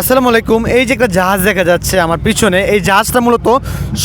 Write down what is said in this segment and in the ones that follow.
আসসালামু আলাইকুম। এই যে একটা জাহাজ দেখা যাচ্ছে আমার পিছনে, এই জাহাজটা মূলত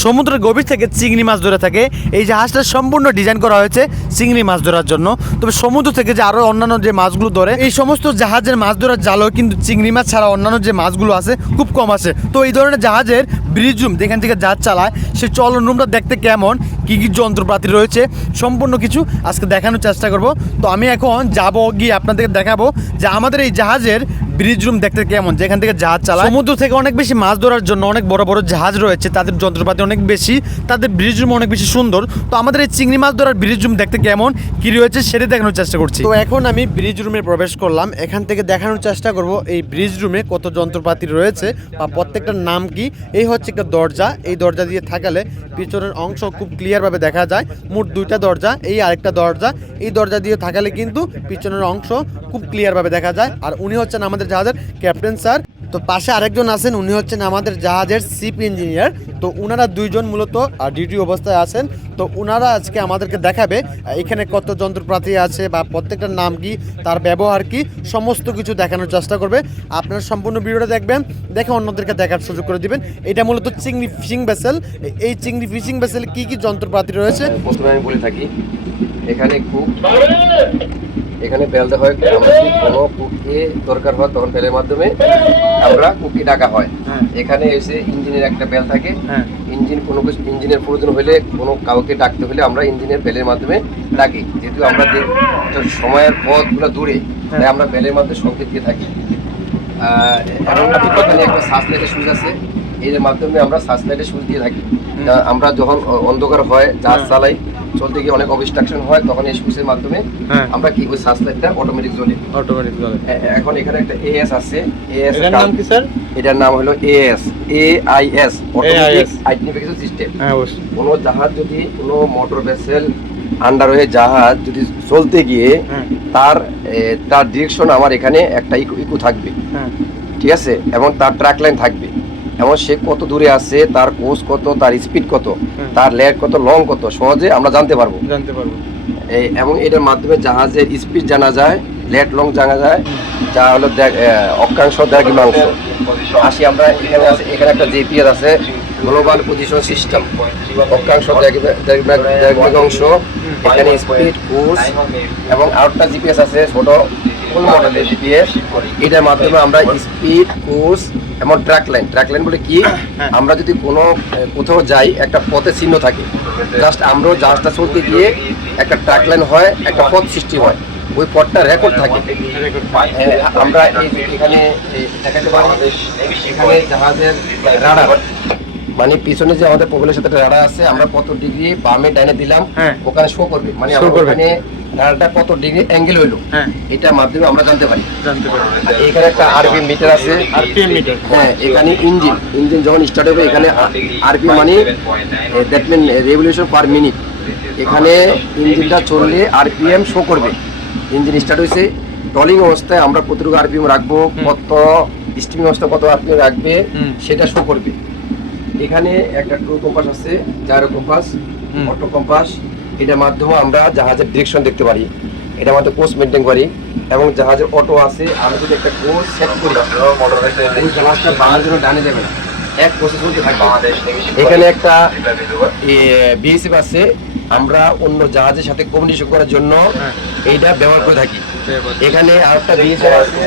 সমুদ্রের গভীর থেকে চিংড়ি মাছ ধরে থাকে। এই জাহাজটা সম্পূর্ণ ডিজাইন করা হয়েছে চিংড়ি মাছ ধরার জন্য। তবে সমুদ্র থেকে যে আরও অন্যান্য যে মাছগুলো ধরে, এই সমস্ত জাহাজের মাছ ধরার জালও কিন্তু চিংড়ি মাছ ছাড়া অন্যান্য যে মাছগুলো আছে, খুব কম আছে। তো এই ধরনের জাহাজের ব্রিজ রুম যেখান থেকে জাহাজ চালায়, সেই চলন রুমটা দেখতে কেমন? কী কী যন্ত্রপাতি রয়েছে? সম্পূর্ণ কিছু আজকে দেখানোর চেষ্টা করব। তো আমি এখন যাব গিয়ে আপনাদেরকে দেখাবো যে আমাদের এই জাহাজের ব্রিজ রুম দেখতে কেমন? যেখান থেকে জাহাজ চালায়। সমুদ্র থেকে অনেক বেশি মাছ ধরার জন্য অনেক বড় বড় জাহাজ রয়েছে তাদের যন্ত্রপাতি অনেক বেশি তাদের ব্রিজ রুম অনেক বেশি সুন্দর। তো আমাদের এই চিংড়ি মাছ ধরার ব্রিজ রুম দেখতে কেমন? কি রয়েছে সেটা দেখানোর চেষ্টা করছি। তো এখন আমি ব্রিজ রুমে প্রবেশ করলাম। এখান থেকে দেখানোর চেষ্টা করব এই ব্রিজ রুমে কত যন্ত্রপাতি রয়েছে বা প্রত্যেকটার নাম কি। এই হচ্ছে একটা দরজা। এই দরজা দিয়ে থাকালে পিছনের অংশ খুব ক্লিয়ারভাবে দেখা যায়। মোট দুইটা দরজা এই আরেকটা দরজা। এই দরজা দিয়ে থাকালে কিন্তু পিছনের অংশ খুব ক্লিয়ারভাবে দেখা যায়। আর উনি হচ্ছেন আমাদের জাহাজের ক্যাপ্টেন স্যার। তো পাশে আরেকজন আছেন উনি হচ্ছেন আমাদের জাহাজের চিফ ইঞ্জিনিয়ার। তো ওনারা দুইজন মূলত ডিউটি অবস্থায় আছেন। তো ওনারা আজকে আমাদেরকে দেখাবে এখানে কত যন্ত্রপাতি আছে বা প্রত্যেকটার নাম কি তার ব্যবহার কি সমস্ত কিছু দেখানোর চেষ্টা করবে। আপনারা সম্পূর্ণ ভিডিওটা দেখবেন দেখে অন্যদেরকে দেখার সুযোগ করে দিবেন। এটা মূলত চিংড়ি ফিশিং ভেসেল। এই চিংড়ি ফিশিং ভেসেল কি কি যন্ত্রপাতি রয়েছে? প্রথমে আমি বলে থাকি এখানে কুক এখানে বেল দেওয়া হয় কোনো কুককে দরকার হয় তখন বেলের মাধ্যমে আমরা কুকি ডাকা হয়। হ্যাঁ। এখানে এসে ইঞ্জিনের একটা বেল থাকে হ্যাঁ। ইঞ্জিন কোনো কিছু ইঞ্জিনের প্রয়োজন হলে কোনো কাউকে ডাকতে হলে আমরা ইঞ্জিনের বেলের মাধ্যমে ডাকি। যেহেতু আমরা যে সময়ের পথগুলো দূরে তাই আমরা বেলের মাধ্যমে সংকেত দিয়ে থাকি। একটা শ্বাস লাইটের সুইচ আছে। এর মাধ্যমে আমরা শ্বাস লাইটের সুইচ দিয়ে থাকি। আমরা যখন অন্ধকার হয় জাহাজ হ্যাঁ। চালাই চলতে গিয়ে অনেক অবস্ট্রাকশন হয় তখন এই সুইচের মাধ্যমে হ্যাঁ। আমরা কি ওই শ্বাস লাইটটা অটোমেটিক জ্বলে অটোমেটিক এ- এখন এখানে একটা এএস আছে। এএস এটার নাম কি স্যার? এটার নাম হলো AS A I S automatic identification system হ্যাঁ অবশ্যই। কোনো জাহাজ যদি কোনো মোটর ভেসেল আন্ডার হয়ে জাহাজ যদি চলতে গিয়ে হ্যাঁ। তার তার ডিরেকশন আমার এখানে একটা ইকু ইকু থাকবে। হ্যাঁ। ঠিক আছে? এবং তার ট্র্যাক লাইন থাকবে। এবং সে কত দূরে আছে তার কোর্স কত তার স্পিড কত তার লেগ কত লং কত সহজে আমরা জানতে পারব। জানতে পারব। এই এবং এটার মাধ্যমে জাহাজের স্পিড জানা যায় লেট লং জানা যায় যা হলো অক্ষাংশ দ্রাঘিমাংশ আসি আমরা এখানে আছে এখানে একটা জিপিএস আছে গ্লোবাল পজিশন সিস্টেম অক্ষাংশ দ্রাঘিমা- দ্রাঘিমা- দ্রাঘিমাংশ এখানে স্পিড কোর্স এবং আরেকটা জিপিএস আছে ছোট ফুল মডেলের জিপিএস এটার মাধ্যমে আমরা স্পিড কোর্স এবং ট্র্যাক লাইন ট্র্যাক লাইন বলে কি? আমরা যদি কোনো কোথাও যাই একটা পথের চিহ্ন থাকে। জাস্ট আমরাও জাহাজটা চলতে গিয়ে একটা ট্র্যাক লাইন হয় একটা পথ সৃষ্টি হয়। ওই পথটা রেকর্ড থাকে। হ্যাঁ, আমরা এখানে দেখাতে পারি এখানে জাহাজের রাডার মানে পিছনে যে আমাদের প্রবলের সাথে রাডার আছে আমরা কত ডিগ্রি বামে ডাইনে দিলাম হ্যাঁ। ওখানে শো করবে। মানে ওখানে রাডারটা কত ডিগ্রি অ্যাঙ্গেল হইল? হ্যাঁ। এটার মাধ্যমে আমরা জানতে পারি। জানতে আর এখানে একটা আরপি মিটার আছে। RPM meter. হ্যাঁ এখানে ইঞ্জিন। ইঞ্জিন যখন স্টার্ট হবে এখানে আরপি মানে that mean revolution per minute এখানে ইঞ্জিনটা চললে আরপিএম শো করবে। ইঞ্জিন স্টার্ট হয়েছে টলিং অবস্থায় আমরা কতটুকু আরপিএম রাখব কত স্টিমিং অবস্থায় কত আরপিএম রাখবে সেটা শো করবে। এখানে একটা ট্রু কম্পাস আছে জায়রো কম্পাস অটো কম্পাস এটার মাধ্যমে আমরা জাহাজের ডিরেকশন দেখতে পারি। এটার মাধ্যমে কোর্স মেনটেন করি এবং জাহাজের অটো আছে আমি যদি একটা কোর্স সেট করি জাহাজটা বাংলার জন্য ডানে যাবে না। এক কোর্সে চলতে থাকবে। এখানে একটা বিএসএফ আছে আমরা অন্য জাহাজের সাথে কমিউনিকেশন করার জন্য হ্যাঁ। এইটা ব্যবহার করে থাকি। এখানে আরেকটা বিএসএফ আছে।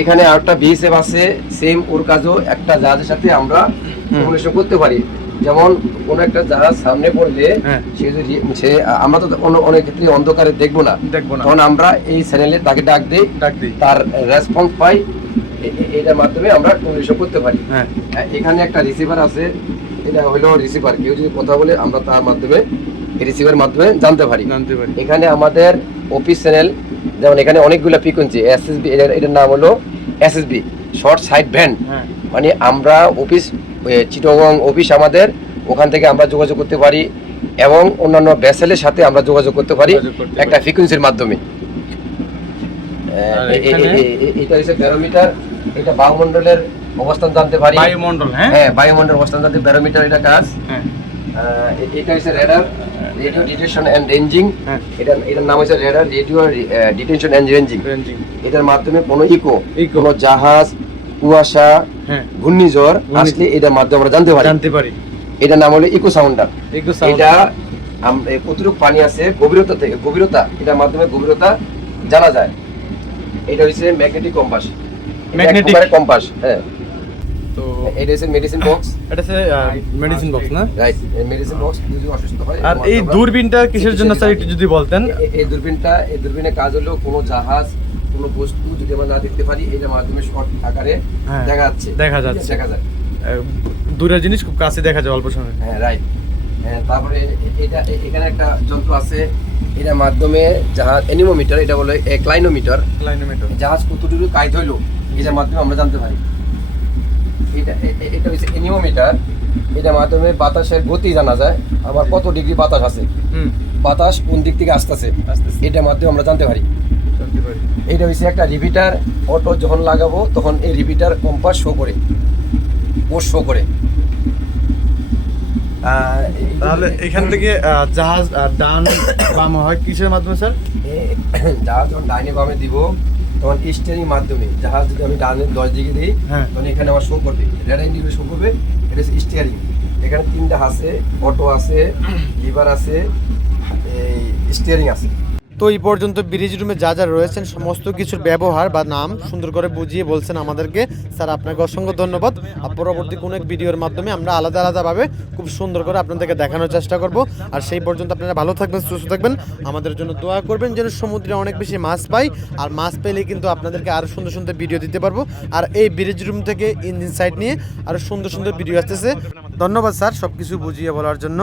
এখানে আরেকটা বিএসএফ আছে সেম ওর কাজও একটা জাহাজের সাথে আমরা কমিউনিকেশন করতে পারি। যেমন কোন একটা জাহাজ সামনে পড়লে হ্যাঁ। সে যদি সে আমরা তো অনেক ক্ষেত্রে অন্ধকারে দেখব না। তখন আমরা এই চ্যানেলে তাকে ডাক দিই ডাক দিই। তার রেসপন্স পাই। এটার মাধ্যমে আমরা কমিউনিকেশন করতে পারি। হ্যাঁ। এখানে একটা রিসিভার আছে। এটা হলো রিসিভার কেউ যদি কথা বলে আমরা তার মাধ্যমে রিসিভার মাধ্যমে জানতে পারি। এখানে আমাদের অফিস চ্যানেল যেমন এখানে অনেকগুলো ফ্রিকোয়েন্সি এসএসবি এটার নাম হলো এসএসবি শর্ট সাইড ব্যান্ড মানে আমরা অফিস চিটগং অফিস আমাদের ওখান থেকে আমরা যোগাযোগ করতে পারি এবং অন্যান্য ব্যাসেলের সাথে আমরা যোগাযোগ করতে পারি একটা ফ্রিকোয়েন্সির মাধ্যমে। এটা হচ্ছে ব্যারোমিটার এটা বায়ুমণ্ডলের অবস্থান জানতে পারি। বায়ুমণ্ডল হ্যাঁ? হ্যাঁ বায়ুমণ্ডল অবস্থান জানতে ব্যারোমিটার এটা কাজ। হ্যাঁ। এটা হচ্ছে রেডার রেডিও ডিটেকশন রেঞ্জিং। এটা এটার নাম হচ্ছে রেডার রেডিও ডিটেকশন রেঞ্জিং এটার মাধ্যমে কোনো ইকো। কোনো জাহাজ কুয়াশা ঘূর্ণিঝড় আসলে এটার মাধ্যমে আমরা জানতে পারি। জানতে পারি। এটার নাম হলো ইকো সাউন্ডার এটা আম- এ কতটুকু পানি আছে গভীরতা থেকে গভীরতা এটার মাধ্যমে গভীরতা জানা যায়। এটা হচ্ছে ম্যাগনেটিক কম্পাস Magnetic। কম্পাস হ্যাঁ। তো এটা হচ্ছে মেডিসিন বক্স এটা হচ্ছে মেডিসিন বক্স না? রাইট মেডিসিন বক্স যদি অসুস্থ হয় আর এই আমরা- দূরবীনটা কিসের জন্য স্যার একটু যদি বলতেন? এই দূরবীনটা এই দূরবীনের কাজ হলো কোনো জাহাজ কোনো বস্তু যদি আমরা না দেখতে পারি এটার মাধ্যমে শর্ট আকারে হ্যাঁ, দেখা যাচ্ছে। দেখা যাচ্ছে। দেখা যায় দূরের জিনিস খুব কাছে দেখা যায় অল্প সময়। হ্যাঁ রাইট হ্যাঁ তারপরে এটা এখানে একটা যন্ত্র আছে। এটার মাধ্যমে জাহাজ এনিমোমিটার এটা বলে ক্লাইনোমিটার। লাইনোমিটার জাহাজ কতটুকু কাজ হইল এটার মাধ্যমে আমরা জানতে পারি। এটা এটা হচ্ছে এনিমোমিটার এটার মাধ্যমে বাতাসের গতি জানা যায়। আবার কত ডিগ্রি বাতাস আছে। বাতাস কোন দিক থেকে আসতেছে। এটার মাধ্যমে আমরা জানতে পারি। এটা হচ্ছে একটা রিপিটার অটো যখন লাগাবো তখন এই রিপিটার কম্পাস শো করে ও শো করে। তাহলে এখান থেকে জাহাজ ডান বাম হয় কিসের মাধ্যমে স্যার? জাহাজ যখন ডাইনে বামে দিব তখন স্টিয়ারিং মাধ্যমে জাহাজ যদি আমি ডানে দশ দিকে দিই হ্যাঁ। তখন এখানে আমার শো করবে। রেড ইন্ডিকে শো করবে এটা স্টিয়ারিং এখানে তিনটা আছে অটো আছে লিভার আছে এই স্টিয়ারিং আছে। তো এই পর্যন্ত ব্রিজ রুমে যা যা রয়েছেন, সমস্ত কিছুর ব্যবহার বা নাম সুন্দর করে বুঝিয়ে বলছেন আমাদেরকে। স্যার, আপনাকে অসংখ্য ধন্যবাদ। আর পরবর্তী কোনো এক ভিডিওর মাধ্যমে আমরা আলাদা আলাদাভাবে খুব সুন্দর করে আপনাদেরকে দেখানোর চেষ্টা করব। আর সেই পর্যন্ত আপনারা ভালো থাকবেন, সুস্থ থাকবেন। আমাদের জন্য দোয়া করবেন যেন সমুদ্রে অনেক বেশি মাছ পাই। আর মাছ পেলে কিন্তু আপনাদেরকে আরও সুন্দর সুন্দর ভিডিও দিতে পারব। আর এই ব্রিজ রুম থেকে ইঞ্জিন সাইড নিয়ে আরও সুন্দর সুন্দর ভিডিও আসতেছে। ধন্যবাদ স্যার সব কিছু বুঝিয়ে বলার জন্য।